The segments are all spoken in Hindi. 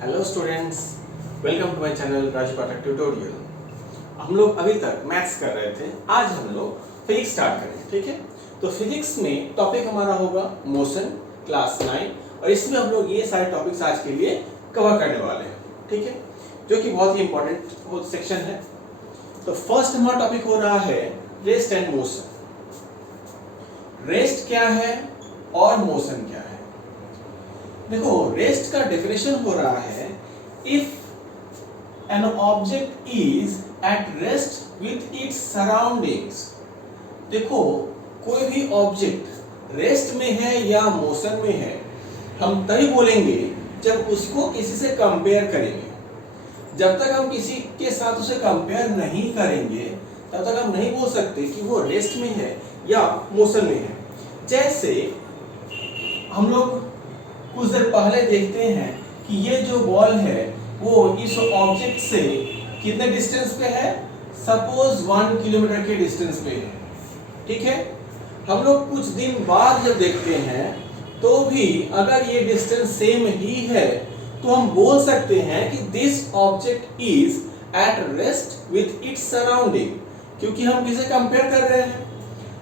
Hello students, welcome to my channel Raju Pathak tutorial. हम लोग अभी तक मैथ्स कर रहे थे, आज हम लोग फिजिक्स स्टार्ट करेंगे। ठीक है, तो फिजिक्स में टॉपिक हमारा होगा मोशन, क्लास 9, और इसमें हम लोग ये सारे टॉपिक्स आज के लिए कवर करने वाले हैं। ठीक है, जो कि बहुत ही इंपॉर्टेंट सेक्शन है। तो फर्स्ट हमारा टॉपिक हो रहा है रेस्ट एंड मोशन। रेस्ट क्या है और मोशन क्या है? देखो, रेस्ट का डेफिनेशन हो रहा है if an object is at rest with its surroundings. देखो, कोई भी ऑब्जेक्ट रेस्ट में है या मोशन में है, हम तभी बोलेंगे जब उसको किसी से कंपेयर करेंगे। जब तक हम किसी के साथ उसे कंपेयर नहीं करेंगे तब तक हम नहीं बोल सकते कि वो रेस्ट में है या मोशन में है। जैसे हम लोग कुछ देर पहले देखते हैं कि ये जो बॉल है वो इस ऑब्जेक्ट से कितने डिस्टेंस पे है? सपोज 1 किलोमीटर के डिस्टेंस पे है। ठीक है, हम लोग कुछ दिन बाद जब देखते हैं तो भी अगर ये डिस्टेंस सेम ही है तो हम बोल सकते हैं कि this object is at rest with its surrounding, क्योंकि हम किसे कंपेयर कर रहे हैं।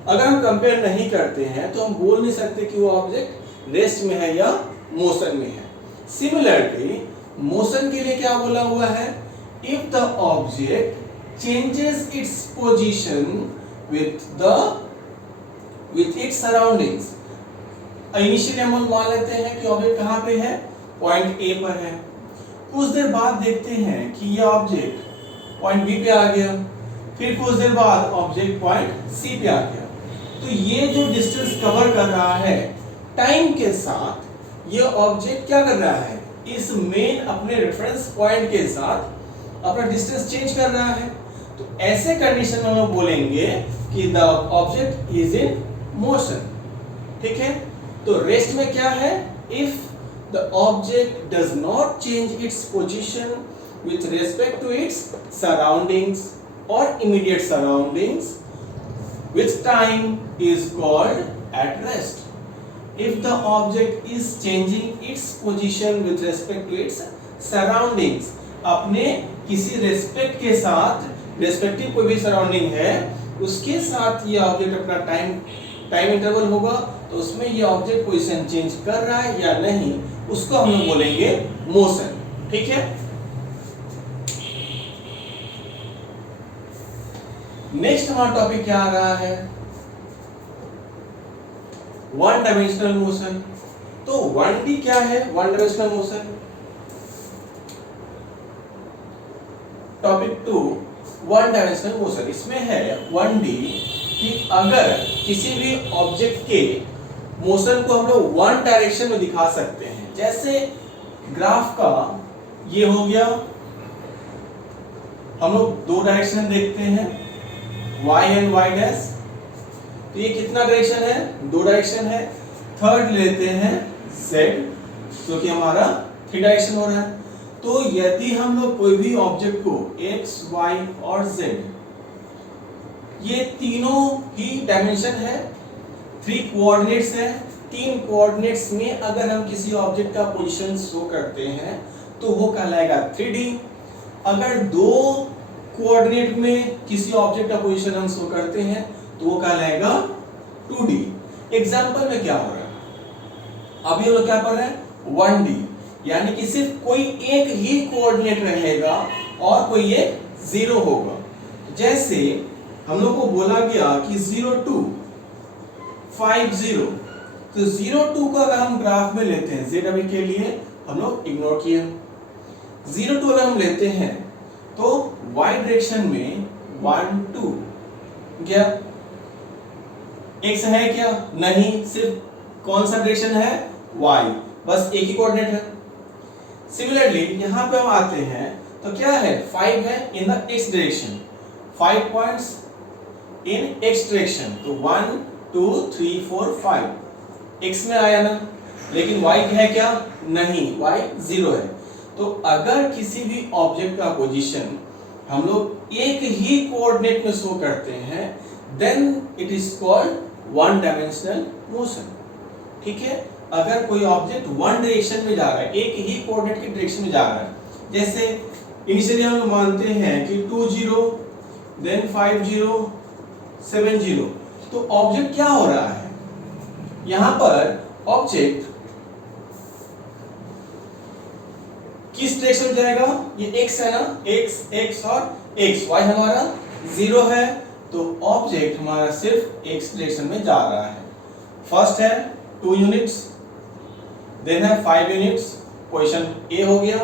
अगर हम कंपेयर नहीं करते हैं तो हम बोल नहीं सकते कि वो ऑब्जेक्ट रेस्ट में है या मोशन में है। सिमिलरली मोशन के लिए क्या बोला हुआ है? If the object changes it's position with its surroundings. Initially हम मान लेते हैं कि ऑब्जेक्ट कहां पे है? पॉइंट ए पर है। कुछ देर बाद देखते हैं कि ये ऑब्जेक्ट पॉइंट बी पे आ गया, फिर कुछ देर बाद ऑब्जेक्ट पॉइंट सी पे आ गया। तो ये जो डिस्टेंस कवर कर रहा है टाइम के साथ, ये ऑब्जेक्ट क्या कर रहा है? इस मेन अपने रेफरेंस पॉइंट के साथ अपना डिस्टेंस चेंज कर रहा है। तो ऐसे कंडीशन में हम लोग बोलेंगे कि the object is in motion. ठीक है, तो रेस्ट में क्या है? If the object does not change its position with respect to its surroundings और immediate surroundings, which time is called at rest. If the object is changing its position with respect to its surroundings, अपने किसी रेस्पेक्ट के साथ, रेस्पेक्टिव कोई भी सराउंडिंग है उसके साथ ये ऑब्जेक्ट अपना टाइम इंटरवल होगा, तो उसमें ये ऑब्जेक्ट पोजीशन चेंज कर रहा है या नहीं, उसको हम लोग बोलेंगे मोशन। ठीक है, नेक्स्ट हमारा टॉपिक क्या आ रहा है? One dimensional motion. तो 1D क्या है? One dimensional motion. Topic 2 one dimensional motion. इसमें है 1D कि अगर किसी भी ऑब्जेक्ट के मोशन को हम लोग वन डायरेक्शन में दिखा सकते हैं। जैसे ग्राफ का ये हो गया, हम लोग दो डायरेक्शन देखते हैं, y एंड y डैश। तो ये कितना डायरेक्शन है? दो डायरेक्शन है। थर्ड लेते हैं z, जो कि हमारा 3 डायरेक्शन हो रहा है। तो यदि हम लोग कोई भी ऑब्जेक्ट को x, y और z, ये तीनों ही डायमेंशन है, 3 कोऑर्डिनेट्स है। 3 कोऑर्डिनेट्स में अगर हम किसी ऑब्जेक्ट का पोजीशन शो करते हैं तो वो कहलाएगा 3D। अगर 2 कोऑर्डिनेट में किसी ऑब्जेक्ट का पोजीशन हम शो करते हैं तो वो कहलाएगा 2D। एग्जांपल में क्या हो रहा है? अभी हम लोग क्या पढ़ रहे हैं? 1D, यानी कि सिर्फ कोई एक ही कोऑर्डिनेट रहेगा और कोई एक 0 होगा। जैसे हम लोग को बोला गया कि 0 2 5 0, तो 0 2 को अगर हम ग्राफ में लेते हैं, z अभी के लिए हम लोग इग्नोर किए। 0 2 अगर हम लेते हैं तो y डायरेक्शन में 1 2 क्या x है क्या? नहीं, सिर्फ कौन सा डायरेक्शन है? y, बस एक ही कोऑर्डिनेट है। सिमिलरली यहां पे हम आते हैं तो क्या है? 5 है in the x direction, 5 points in x direction, तो 1 2 3 4 5 x में आया ना, लेकिन y है क्या? नहीं, y 0 है। तो अगर किसी भी ऑब्जेक्ट का पोजीशन हम लोग एक ही कोऑर्डिनेट में शो करते हैं, then it is called one dimensional motion. ठीक है, अगर कोई ऑब्जेक्ट वन डायरेक्शन में जा रहा है, एक ही कोऑर्डिनेट की डायरेक्शन में जा रहा है, जैसे इनिशियली हम लोग मानते हैं कि 2 0 देन 5 0 7 0, तो ऑब्जेक्ट क्या हो रहा है, यहां पर ऑब्जेक्ट किस डायरेक्शन में जाएगा, ये x है ना, x और x, y हमारा 0 है, तो ऑब्जेक्ट हमारा सिर्फ x डायरेक्शन में जा रहा है। फर्स्ट है 2 यूनिट्स, देन है 5 यूनिट्स, पोजीशन A हो गया,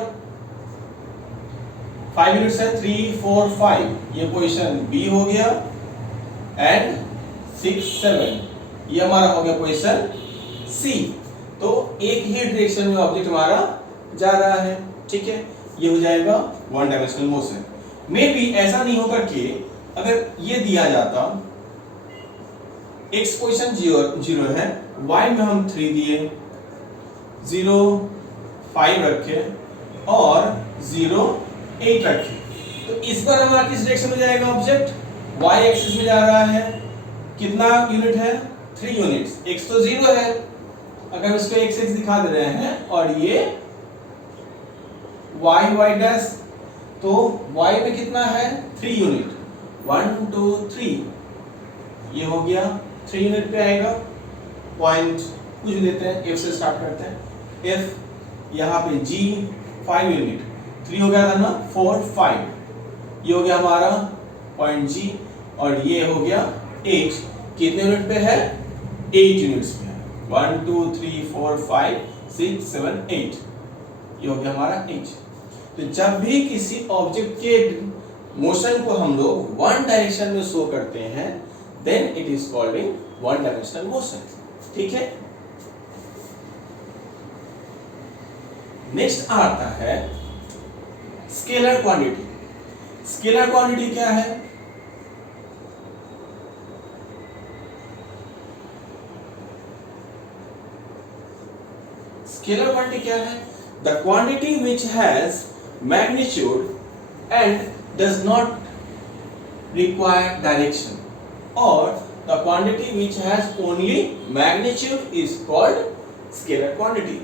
5 यूनिट्स है 3 4 5, ये पोजीशन B हो गया, एंड 6 7 ये हमारा हो गया पोजीशन C। तो एक ही डायरेक्शन में ऑब्जेक्ट हमारा जा रहा है, ठीक है, ये हो जाएगा one dimensional motion. May be ऐसा नहीं होगा कि अगर ये दिया जाता x पोजीशन 0 है, y में हम 3 दिए, 0 5 रखे और 0 8 रखे, तो इस पर हमारा किस डायरेक्शन में जाएगा ऑब्जेक्ट, y एक्सिस में जा रहा है, कितना यूनिट है 3 यूनिट्स, x तो 0 है, अगर इसको x एक्सिस दिखा दे रहे हैं और ये y डैश, तो y में कितना है 3 यूनिट, 1 2 3, ये हो गया 3 यूनिट पे आएगा, पॉइंट कुछ लेते हैं, f से स्टार्ट करते हैं, f, यहाँ पे g 5 यूनिट, 3 हो गया था ना 4 5, ये हो गया हमारा पॉइंट g, और ये हो गया h, कितने यूनिट पे है 8 यूनिट्स पे है, 1 2 3 4 5 6 7 8, ये हो गया हमारा h। तो जब भी किसी ऑब्जेक्ट के मोशन को हम लोग वन डायरेक्शन में शो करते हैं, then it is called in one dimensional motion, ठीक है। नेक्स्ट आता है स्केलर क्वांटिटी। स्केलर क्वांटिटी क्या है, स्केलर क्वांटिटी क्या है, the quantity which has magnitude and does not require direction, or the quantity which has only magnitude is called scalar quantity।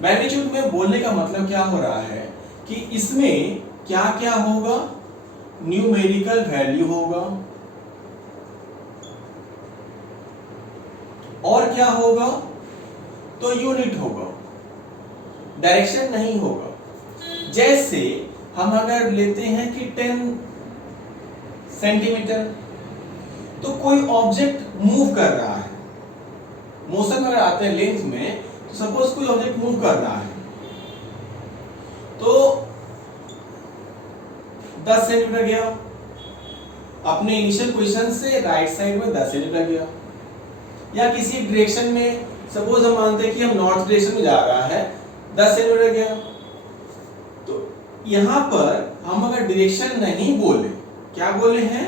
magnitude में बोलने का मतलब क्या हो रहा है कि इसमें क्या क्या होगा, न्यूमेरिकल वैल्यू होगा, और क्या होगा, तो यूनिट होगा, डायरेक्शन नहीं होगा। जैसे हम अगर लेते हैं कि 10 सेंटीमीटर, तो कोई ऑब्जेक्ट मूव कर रहा है, मोशन में अगर आते हैं लेंथ में, तो सपोज कोई ऑब्जेक्ट मूव कर रहा है, तो 10 सेंटीमीटर गया, अपने इनिशियल पोजीशन से राइट साइड में 10 सेंटीमीटर गया, या किसी डायरेक्शन में, सपोज हम मानते हैं कि हम नॉर्थ डायरेक्शन में जा रहा है, 10 सेंटीमीटर गया, तो यहां पर हम अगर डायरेक्शन नहीं बोले, क्या बोले हैं,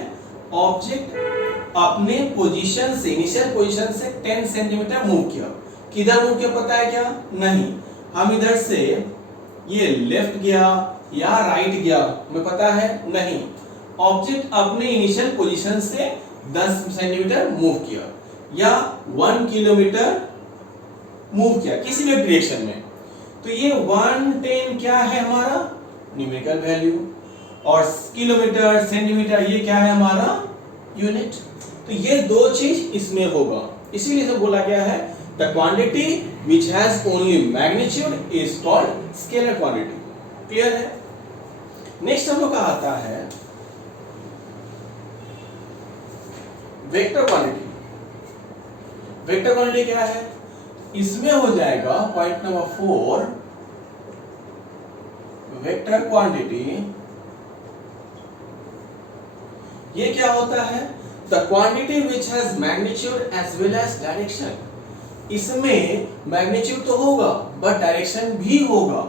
ऑब्जेक्ट अपने पोजीशन से, इनिशियल पोजीशन से 10 सेंटीमीटर मूव किया, किधर मूव किया पता है क्या, नहीं, हम इधर से ये लेफ्ट गया या राइट गया, हमें पता है नहीं, ऑब्जेक्ट अपने इनिशियल पोजीशन से 10 सेंटीमीटर मूव किया या 1 किलोमीटर मूव किया किसी भी डायरेक्शन में, तो ये 110 क्या है हमारा न्यूमेरिकल वैल्यू, और किलोमीटर सेंटीमीटर ये क्या है हमारा यूनिट। तो ये दो चीज इसमें होगा, इसीलिए इसे बोला गया है the quantity which has only magnitude is called scalar quantity. Clear है। नेक्स्ट हम लोग का आता है वेक्टर क्वांटिटी। वेक्टर क्वांटिटी क्या है, इसमें हो जाएगा पॉइंट नंबर 4, वेक्टर क्वांटिटी। ये क्या होता है, the quantity which has magnitude as well as direction. इसमें मैग्नीट्यूड तो होगा बट डायरेक्शन भी होगा।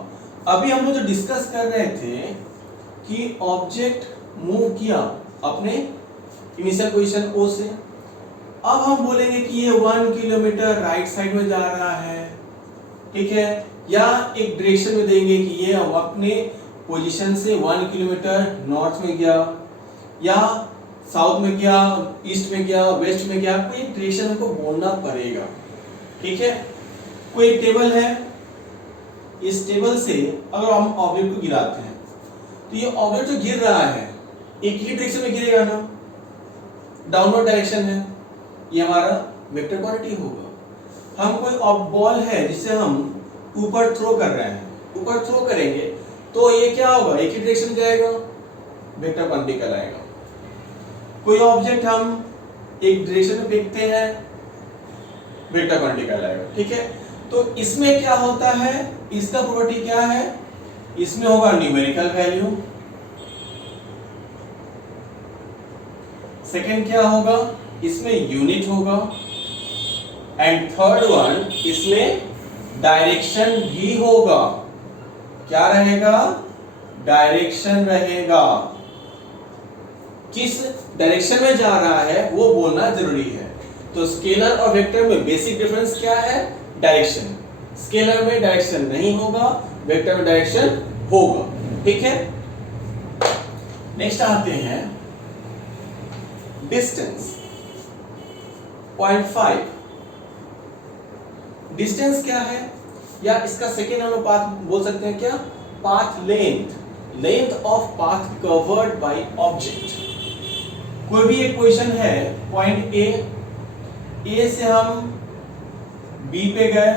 अभी हम लोग जो डिस्कस कर रहे थे कि ऑब्जेक्ट मूव किया अपने इनिशियल पोजीशन O से, अब हम बोलेंगे कि ये 1 किलोमीटर राइट साइड में जा रहा है, ठीक है, या एक डायरेक्शन में देंगे कि ये अपने पोजीशन से 1 किलोमीटर नॉर्थ में गया या साउथ में गया, ईस्ट में गया, वेस्ट में गया, कोई डायरेक्शन हमको बोलना पड़ेगा, ठीक है। कोई टेबल है, इस टेबल से अगर हम ऑब्जेक्ट को गिराते हैं तो ये ऑब्जेक्ट जो गिर रहा है एक ही डायरेक्शन में गिरेगा ना, डाउनवर्ड डायरेक्शन है, ये हमारा वेक्टर क्वांटिटी होगा। हम कोई बॉल है जिसे हम ऊपर थ्रो कर रहे हैं, ऊपर थ्रो करेंगे तो ये क्या होगा, एक ही डायरेक्शन में जाएगा, वेक्टर क्वांटिटी कहलाएगा। कोई ऑब्जेक्ट हम एक डायरेक्शन में फेंकते हैं, वेक्टर क्वांटिटी कहलाएगा। ठीक है, तो इसमें क्या होता है, इसका प्रॉपर्टी क्या है, इसमें होगा न्यूमेरिकल वैल्यू, सेकंड क्या होगा, इसमें यूनिट होगा, एंड थर्ड वन इसमें डायरेक्शन भी होगा। क्या रहेगा, डायरेक्शन रहेगा। किस डायरेक्शन में जा रहा है वो बोलना जरूरी है। तो स्केलर और वेक्टर में बेसिक डिफरेंस क्या है, डायरेक्शन। स्केलर में डायरेक्शन नहीं होगा, वेक्टर में डायरेक्शन होगा। ठीक है, नेक्स्ट आते हैं डिस्टेंस। 0.5 डिस्टेंस क्या है, या इसका सेकेंड हम लोग पाथ बोल सकते हैं क्या, path length, length of path covered by object. कोई भी एक क्वेश्चन है, पॉइंट ए से हम बी पे गए,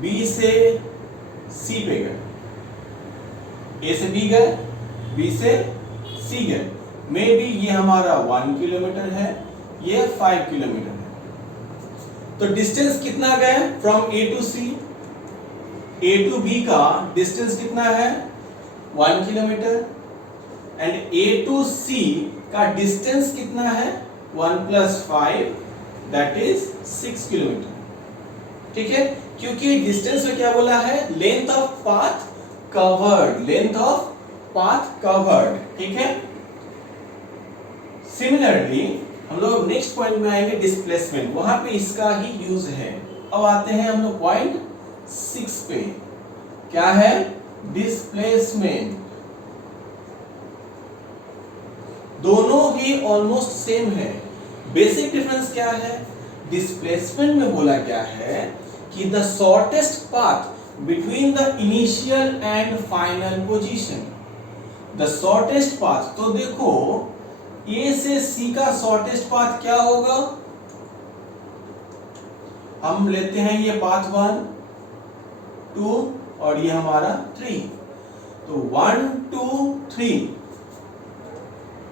बी से सी पे गए, ए से बी गए, बी से सी गए, मे बी ये हमारा 1 किलोमीटर है, ये 5 किलोमीटर है। तो डिस्टेंस कितना गए from A to C, A to B का डिस्टेंस कितना है, 1 kilometre, and A to C का डिस्टेंस कितना है, 1 + 5 दैट इज 6 किलोमीटर। ठीक है, क्योंकि डिस्टेंस में क्या बोला है, length of path covered, length of path covered. ठीक है, सिमिलरली हम लोग नेक्स्ट पॉइंट में आएंगे डिस्प्लेसमेंट, वहां पे इसका ही यूज है। अब आते हैं हम लोग पॉइंट 6 पे, क्या है, डिस्प्लेसमेंट। दोनों ही ऑलमोस्ट सेम है, बेसिक डिफरेंस क्या है, डिस्प्लेसमेंट में बोला क्या है कि the shortest path between the initial and final position. The shortest path, तो देखो ए से सी का शॉर्टेस्ट पाथ क्या होगा, हम लेते हैं ये पाथ 1 2 और ये हमारा 3, तो 1 2 3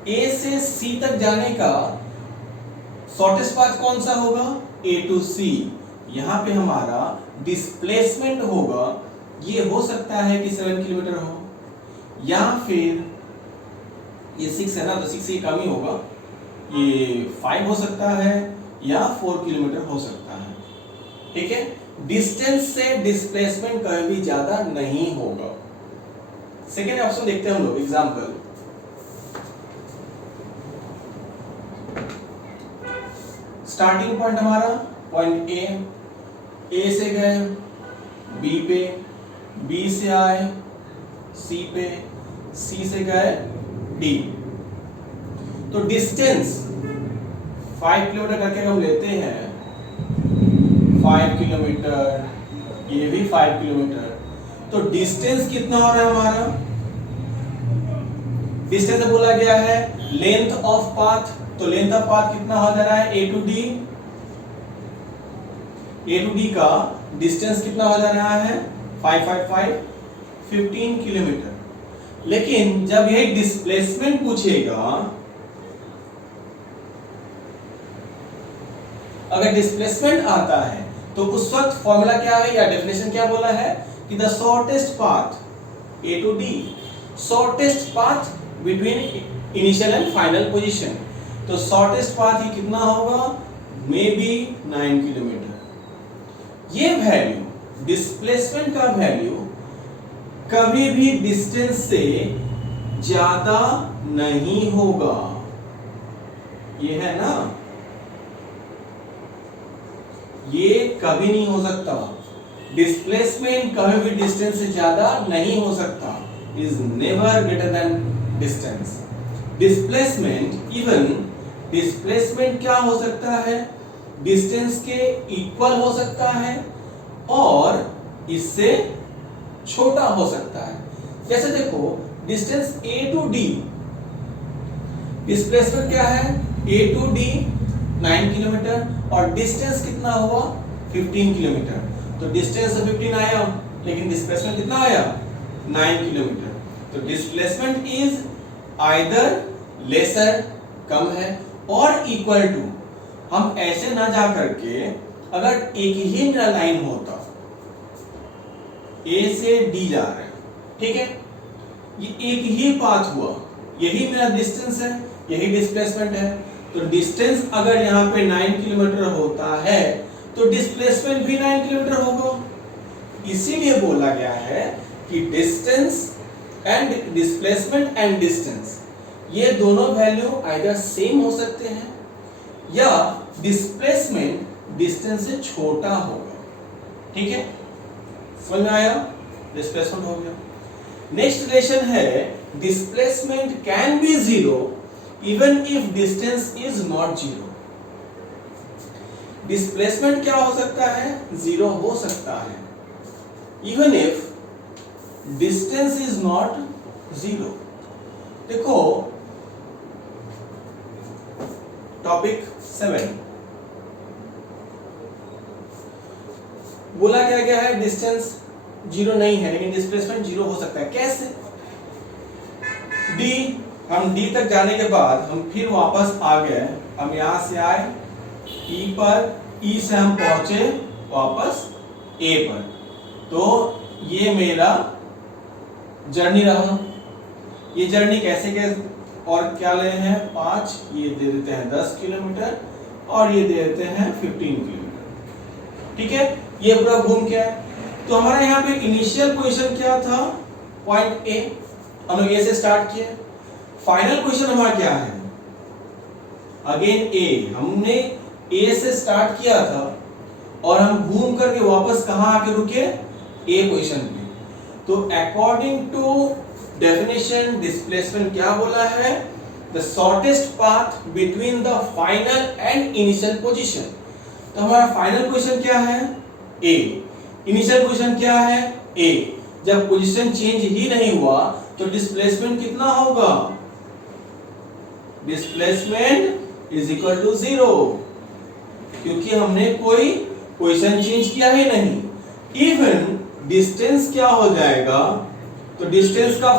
ए से सी तक जाने का शॉर्टेस्ट पाथ कौन सा होगा, ए टू सी। यहां पे हमारा डिस्प्लेसमेंट होगा, ये हो सकता है कि 7 किलोमीटर हो, या फिर ये 6 है ना, तो 6 से कम ही होगा, ये 5 हो सकता है या 4 किलोमीटर हो सकता है। ठीक है, डिस्टेंस से डिस्प्लेसमेंट कभी भी ज्यादा नहीं होगा। सेकेंड ऑप्शन देखते हैं हम लोग, एग्जाम्पल। स्टार्टिंग पॉइंट हमारा पॉइंट ए से गए बी पे, बी से आए सी पे, सी से गए डी। तो डिस्टेंस 5 किलोमीटर करके हम लेते हैं, 5 किलोमीटर, ये भी 5 किलोमीटर। तो डिस्टेंस कितना हो रहा है हमारा, डिस्टेंस बोला गया है लेंथ ऑफ पाथ, तो लेंथ ऑफ पाथ कितना हो जा रहा है, A to D. A to D का डिस्टेंस कितना हो जा रहा है, 5 5 5 15 किलोमीटर। लेकिन जब ये डिस्प्लेसमेंट पूछेगा, अगर डिस्प्लेसमेंट आता है तो उस वक्त फॉर्मूला क्या है या डेफिनेशन क्या बोला है कि the shortest path A to D, shortest path between initial and final position. तो शॉर्टेस्ट पाथ ही कितना होगा, मे बी 9 किलोमीटर। ये वैल्यू, डिस्प्लेसमेंट का वैल्यू कभी भी डिस्टेंस से ज्यादा नहीं होगा, ये है ना, ये कभी नहीं हो सकता। डिस्प्लेसमेंट कभी भी डिस्टेंस से ज्यादा नहीं हो सकता, is never greater than distance. Displacement, even displacement क्या हो सकता है, डिस्टेंस के इक्वल हो सकता है, और इससे छोटा हो सकता है। जैसे देखो distance a to d, displacement क्या है a टू d 9 किलोमीटर और डिस्टेंस कितना हुआ 15 किलोमीटर। तो डिस्टेंस 15 आया लेकिन डिस्प्लेसमेंट कितना आया 9 किलोमीटर। तो डिस्प्लेसमेंट इज आइदर लेसर कम है और इक्वल टू, हम ऐसे ना जा करके अगर एक ही मेरा लाइन होता A से D जा रहे हैं, ठीक है, ये एक ही पाथ हुआ, यही मेरा डिस्टेंस है, यही डिस्प्लेसमेंट है। तो डिस्टेंस अगर यहाँ पे 9 किलोमीटर होता है तो डिस्प्लेसमेंट भी 9 किलोमीटर होगा। इसीलिए बोला गया है कि distance and displacement and distance ये दोनों वैल्यू आइदर सेम हो सकते हैं या डिस्प्लेसमेंट डिस्टेंस से छोटा होगा। ठीक है, समझ में आया? डिस्प्लेसमेंट हो गया। नेक्स्ट रिलेशन है displacement can be zero even if distance is not zero. Displacement क्या हो सकता है? जीरो हो सकता है even if distance is not zero. देखो टॉपिक 7 बोला क्या गया है, डिस्टेंस जीरो नहीं है लेकिन डिस्प्लेसमेंट जीरो हो सकता है। कैसे? डी, हम डी तक जाने के बाद हम फिर वापस आ गए, हम यहां से आए ई पर, ई से हम पहुंचे वापस ए पर। तो ये मेरा जर्नी रहा। ये जर्नी कैसे और क्या ले हैं 5, ये दे देते हैं 10 किलोमीटर और ये दे देते हैं 15 किलोमीटर। ठीक है, ये पूरा घूम के आए। तो हमारा यहाँ पे इनिशियल पोजीशन क्या था? पॉइंट ए, हम लोग ए से स्टार्ट किए। फाइनल पोजीशन हमारा क्या है? अगेन ए, हमने ए से स्टार्ट किया था और हम घूम करके वापस कहां आके रुके? ए पोजीशन पे। तो अकॉर्डिंग टू डेफिनेशन डिस्प्लेसमेंट क्या बोला है? The shortest path between the final and initial position. तो हमारा फाइनल पोजीशन क्या है? ए। इनिशियल पोजीशन क्या है? ए। जब पोजीशन चेंज ही नहीं हुआ तो डिस्प्लेसमेंट कितना होगा? Displacement is equal to zero, क्योंकि हमने कोई पोजीशन चेंज किया ही नहीं। इवन डिस्टेंस क्या हो जाएगा? तो डिस्टेंस का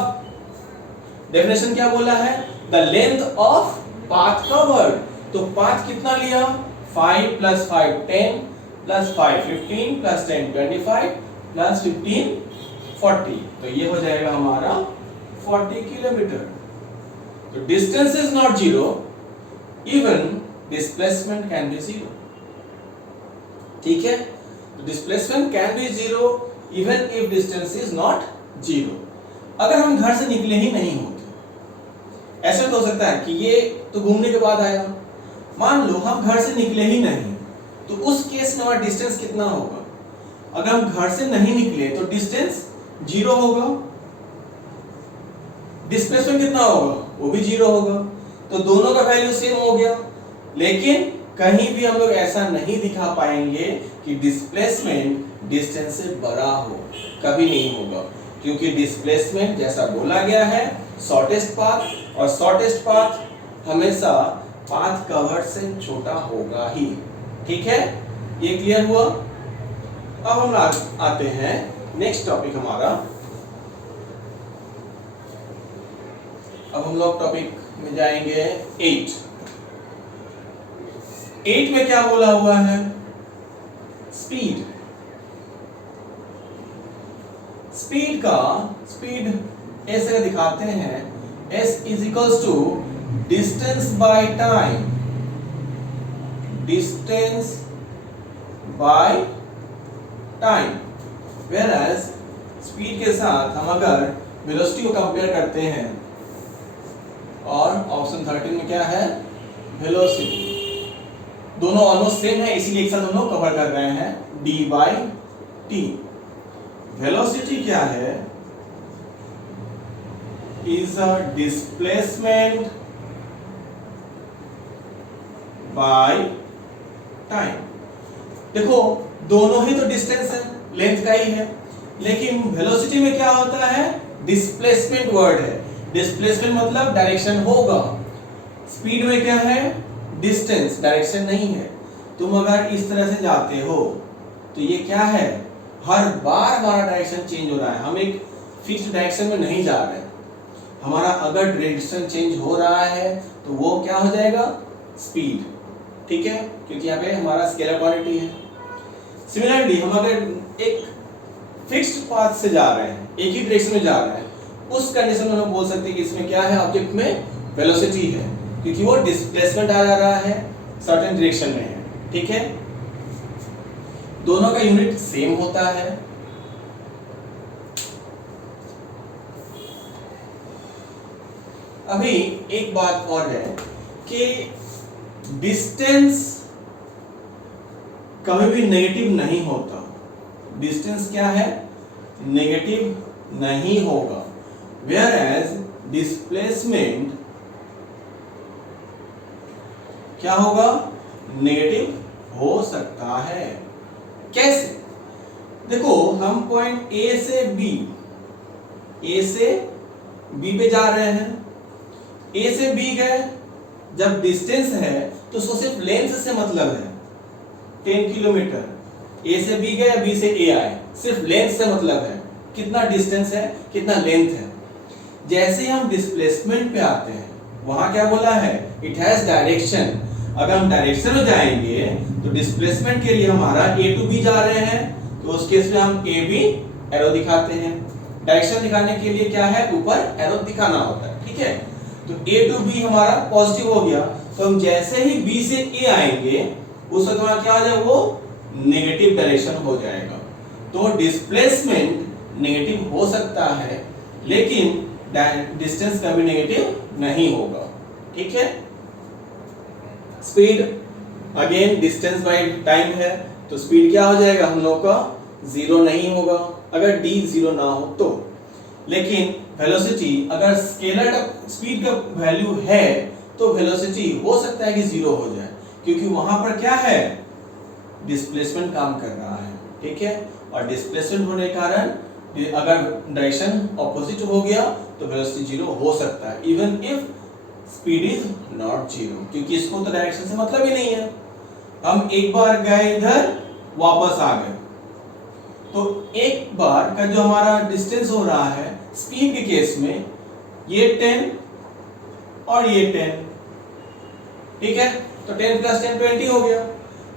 डेफिनेशन क्या बोला है? The length of path covered. तो पाथ कितना लिया? 5 + 5 10 + 5 15 + 10 25 + 15 40। तो ये हो जाएगा हमारा 40 किलोमीटर। तो distance is not zero, even displacement can be zero. ठीक है, तो displacement can be zero even if distance is not zero. अगर हम घर से निकले ही नहीं होते, ऐसा तो हो सकता है कि ये तो घूमने के बाद आएगा। मान लो हम घर से निकले ही नहीं, तो उस केस में हमारा डिस्टेंस कितना होगा? अगर हम घर से नहीं निकले तो डिस्टेंस जीरो होगा, डिस्प्लेसमेंट कितना होगा? वो भी जीरो होगा। तो दोनों का वैल्यू सेम हो गया। लेकिन कहीं भी हम लोग ऐसा नहीं दिखा पाएंगे कि डिस्प्लेसमेंट डिस्टेंस से बड़ा हो, कभी नहीं होगा, क्योंकि डिस्प्लेसमेंट जैसा बोला गया है शॉर्टेस्ट पाथ, और शॉर्टेस्ट पाथ हमेशा पाथ कवर्ड से छोटा होगा ही। ठीक है, ये क्लियर हुआ? अब हम आते हैं नेक्स्ट टॉपिक हमारा। अब हम लोग टॉपिक में जाएंगे 8 में क्या बोला हुआ है? स्पीड। स्पीड ऐसे दिखाते हैं, S is equals to distance by time, distance by time। whereas speed के साथ हम अगर वेलोसिटी को कंपेयर करते हैं, और ऑप्शन 13 में क्या है? वेलोसिटी। दोनों ऑलमोस्ट सेम है, इसीलिए एक साथ हम लोग कवर कर रहे हैं d/t। वेलोसिटी क्या है? is a displacement by time। देखो दोनों ही तो डिस्टेंस है, लेंथ का ही है। लेकिन वेलोसिटी में क्या होता है, डिस्प्लेसमेंट वर्ड है। डिस्प्लेसमेंट मतलब डायरेक्शन होगा, स्पीड में क्या है, डिस्टेंस, डायरेक्शन नहीं है। तुम अगर इस तरह से जाते हो तो ये क्या है, हर बार हमारा डायरेक्शन चेंज हो रहा है, हम एक फिक्स्ड डायरेक्शन में नहीं जा रहे। हमारा अगर डायरेक्शन चेंज हो रहा है तो वो क्या हो जाएगा, स्पीड, ठीक है, क्योंकि यहाँ पे हमारा स्केलर क्वांटिटी है। सिमिलरली हम अगर एक फिक्स्ड पाथ से जा रहे हैं, एक ही डायरेक्शन में जा रहे हैं, उस कंडीशन में हम बोल सकते हैं कि इसमें क्या है, ऑब्जेक्ट में वेलोसिटी है, क्योंकि वो डिस्प्लेसमेंट आ जा रहा है, सर्टेन डायरेक्शन में है, ठीक है। दोनों का यूनिट सेम होता है। अभी एक बात और है कि डिस्टेंस कभी भी नेगेटिव नहीं होता। डिस्टेंस क्या है, नेगेटिव नहीं होगा, वेयर एज डिस्प्लेसमेंट क्या होगा, नेगेटिव हो सकता है। कैसे, देखो हम पॉइंट ए से बी पे जा रहे हैं, ए से बी गए, जब डिस्टेंस है तो उसको सिर्फ लेंथ से मतलब है, 10 किलोमीटर। ए से बी गए, बी से ए आए, सिर्फ लेंथ से मतलब है, कितना डिस्टेंस है, कितना लेंथ है। जैसे हम डिस्प्लेसमेंट पे आते हैं, वहां क्या बोला है, इट हैज डायरेक्शन। अगर हम डायरेक्शन में जाएंगे तो डिस्प्लेसमेंट के लिए हमारा ए टू बी जा रहे हैं, तो उस केस में हम ए बी एरो दिखाते हैं। डायरेक्शन दिखाने के लिए क्या है, ऊपर एरो दिखाना होता है, ठीक है। तो ए टू बी हमारा पॉजिटिव हो गया, तो हम जैसे ही बी से ए आएंगे उस वक्त हमारा क्या हो जाएगा, वो नेगेटिव डायरेक्शन हो जाएगा। तो डिस्प्लेसमेंट नेगेटिव हो सकता है, लेकिन डिस्टेंस कभी नेगेटिव नहीं होगा, ठीक है। Speed again distance by time है, तो स्पीड क्या हो जाएगा हम लोग का, जीरो नहीं होगा अगर d जीरो ना हो तो। लेकिन वेलोसिटी अगर स्केलर स्पीड का वैल्यू है तो वेलोसिटी हो सकता है कि जीरो हो जाए, क्योंकि वहां पर क्या है, डिस्प्लेसमेंट काम कर रहा है, ठीक है। और डिस्प्लेसमेंट होने के कारण अगर डायरेक्शन ऑपोजिट हो गया तो वेलोसिटी जीरो हो सकता है, even if speed is not zero, क्योंकि इसको तो डायरेक्शन से मतलब ही नहीं है। हम एक बार गए इधर, वापस आ गए, तो एक बार का जो हमारा डिस्टेंस हो रहा है स्पीड के केस में, ये 10 और ये 10, ठीक है, तो 10 प्लस 10 20 हो गया।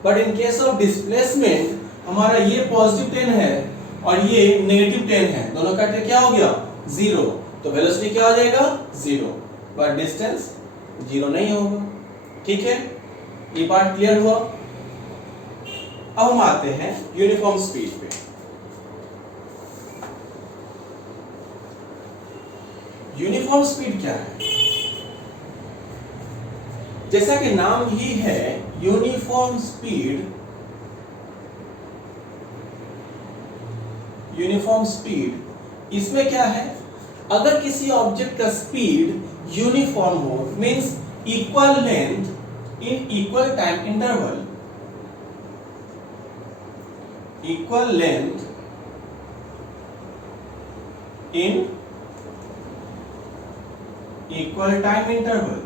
But in case of displacement हमारा ये पॉजिटिव 10 है और ये नेगेटिव 10 है, दोनों का क्या हो गया, जीरो, तो वेलोसिटी क्या हो जाएगा, जीरो, पर डिस्टेंस जीरो नहीं होगा, ठीक है। ये पार्ट क्लियर हुआ। अब हम आते हैं यूनिफॉर्म स्पीड पे। यूनिफॉर्म स्पीड क्या है, जैसा कि नाम ही है यूनिफॉर्म स्पीड। यूनिफॉर्म स्पीड इसमें क्या है, अगर किसी ऑब्जेक्ट का स्पीड यूनिफॉर्म हो, means equal length in equal time interval, equal length in equal time interval,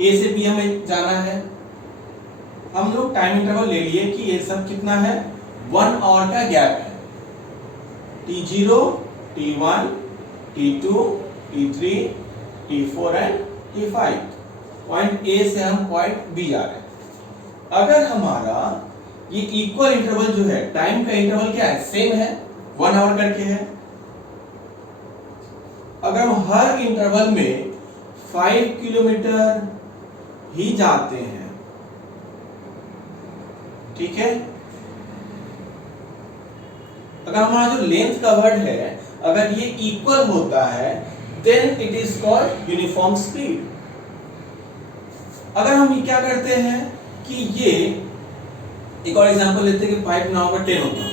A से बी हमें जाना है, हम लोग टाइम इंटरवल ले लिए कि ये सब कितना है, 1 आवर का गैप है, T0, T1, T2, T3, T4 and T5। Point A से हम पॉइंट बी जा रहे हैं। अगर हमारा ये इक्वल इंटरवल जो है, टाइम का इंटरवल क्या है, सेम है, 1 आवर करके है। अगर हम हर इंटरवल में 5 किलोमीटर ही जाते हैं, ठीक है, अगर हमारा जो लेंथ कवर्ड है अगर ये इक्वल होता है, then it is called uniform speed. अगर हम क्या करते हैं कि ये एक और एग्जांपल लेते हैं कि पाइप नाव का 10 होगा,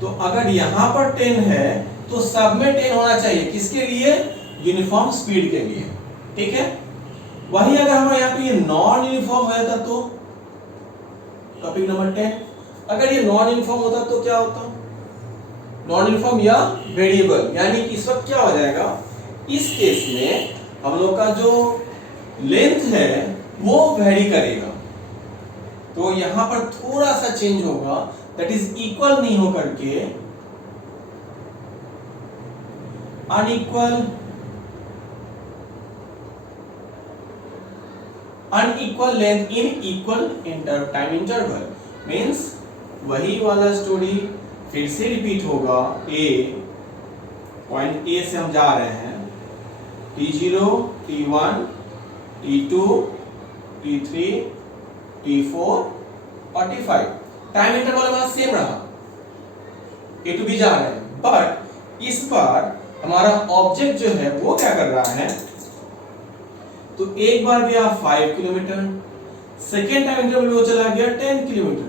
तो अगर यहां पर 10 है तो सब में 10 होना चाहिए, किसके लिए, यूनिफॉर्म स्पीड के लिए, ठीक है। वही अगर हमारे यहाँ पे ये नॉन यूनिफॉर्म हो जाता तो टॉपिक नंबर 10, अगर ये नॉन यूनिफॉर्म होता तो क्या होता? नॉन यूनिफॉर्म या वेरिएबल, यानी कि इस वक्त क्या हो जाएगा, इस केस में हम लोग का जो लेंथ है वो वेरी करेगा। तो यहां पर थोड़ा सा चेंज होगा, दैट इज इक्वल नहीं होकर के unequal length in equal time interval, means वही वाला स्टोरी फिर से रिपीट होगा। पॉइंट ए से हम जा रहे हैं, T0, T1, T2, T3, T4 और T5, टाइम इंटरवल हमारा सेम रहा, A to B जा रहे हैं, बट इस बार हमारा ऑब्जेक्ट जो है वो क्या कर रहा है, तो एक बार गया 5 किलोमीटर, सेकेंड टाइम इंटरवल में वो चला गया 10 किलोमीटर,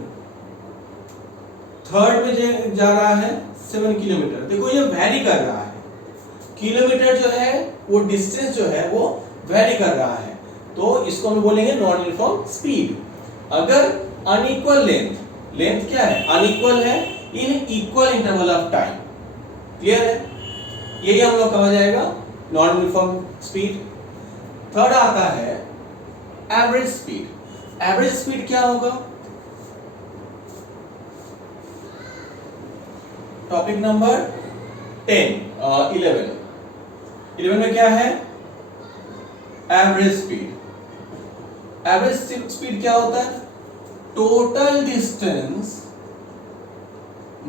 थर्ड में जा रहा है 7 किलोमीटर। देखो ये वेरी कर रहा है, किलोमीटर जो है वो डिस्टेंस जो है वो वेरी कर रहा है, तो इसको हम बोलेंगे नॉन यूनिफॉर्म स्पीड। अगर अनइक्वल लेंथ क्या है, अनइक्वल है in equal interval of time, clear है, यही हम लोग कहा जाएगा नॉन यूनिफॉर्म स्पीड। थर्ड आता है एवरेज स्पीड। एवरेज स्पीड क्या होगा, टॉपिक नंबर 11 में क्या है, एवरेज स्पीड। एवरेज स्पीड क्या होता है, total distance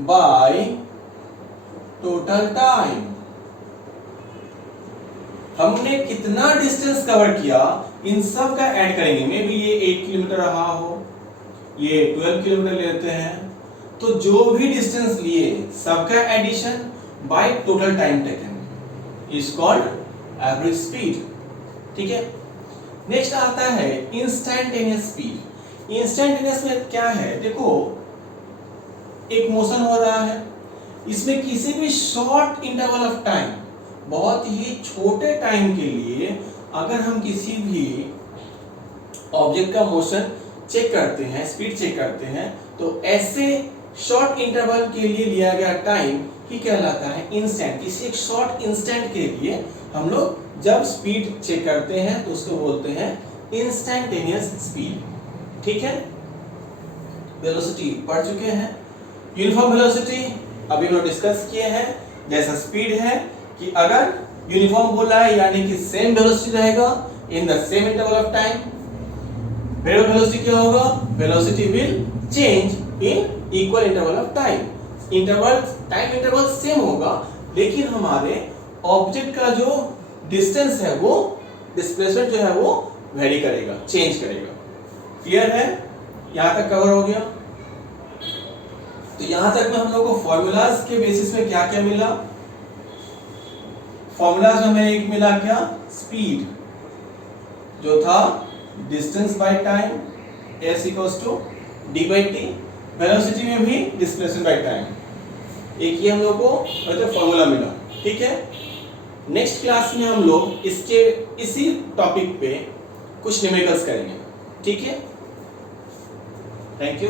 by total time. हमने कितना डिस्टेंस कवर किया इन सब का ऐड करेंगे, मे बी ये 8 किलोमीटर रहा हो, ये 12 किलोमीटर लेते हैं, तो जो भी डिस्टेंस लिए सबका addition by total time taken is called average speed, ठीक है। नेक्स्ट आता है इंस्टैंटेनियस स्पीड। इंस्टैंटेनियस में क्या है, देखो एक मोशन हो रहा है, इसमें किसी भी शॉर्ट इंटरवल ऑफ टाइम, बहुत ही छोटे टाइम के लिए अगर हम किसी भी ऑब्जेक्ट का मोशन चेक करते हैं, स्पीड चेक करते हैं, तो ऐसे शॉर्ट इंटरवल के लिए लिया गया टाइम ही कहलाता है इंस्टेंट। किसी एक शॉर्ट इंस्टेंट के लिए हम लोग जब स्पीड चेक करते हैं तो उसको बोलते हैं इंस्टैंटेनियस स्पीड, ठीक है। वेलोसिटी पढ़ चुके हैं, यूनिफॉर्म वेलोसिटी अभी हम लोग डिस्कस किए हैं। जैसा स्पीड है कि अगर यूनिफॉर्म बोला है यानी कि सेम वेलोसिटी रहेगा in the same interval of time. Variable velocity क्या होगा, velocity will change in equal interval of time. Time interval same होगा, लेकिन हमारे ऑब्जेक्ट का जो डिस्टेंस है वो डिस्प्लेसमेंट जो है वो वेरी करेगा, चेंज करेगा। क्लियर है, यहां तक कवर हो गया। तो यहां तक में हम लोग को फॉर्मूलाज के बेसिस में क्या क्या मिला, फॉर्मूलाज में हमें एक मिला क्या, स्पीड जो था distance by time s equals to d by T, velocity में भी डिस्प्लेसमेंट बाय टाइम, एक ये हम लोग को मतलब फॉर्मूला मिला, ठीक है। नेक्स्ट क्लास में हम लोग इसके इसी टॉपिक पे कुछ न्यूमेरिकल्स करेंगे, ठीक है। Thank you.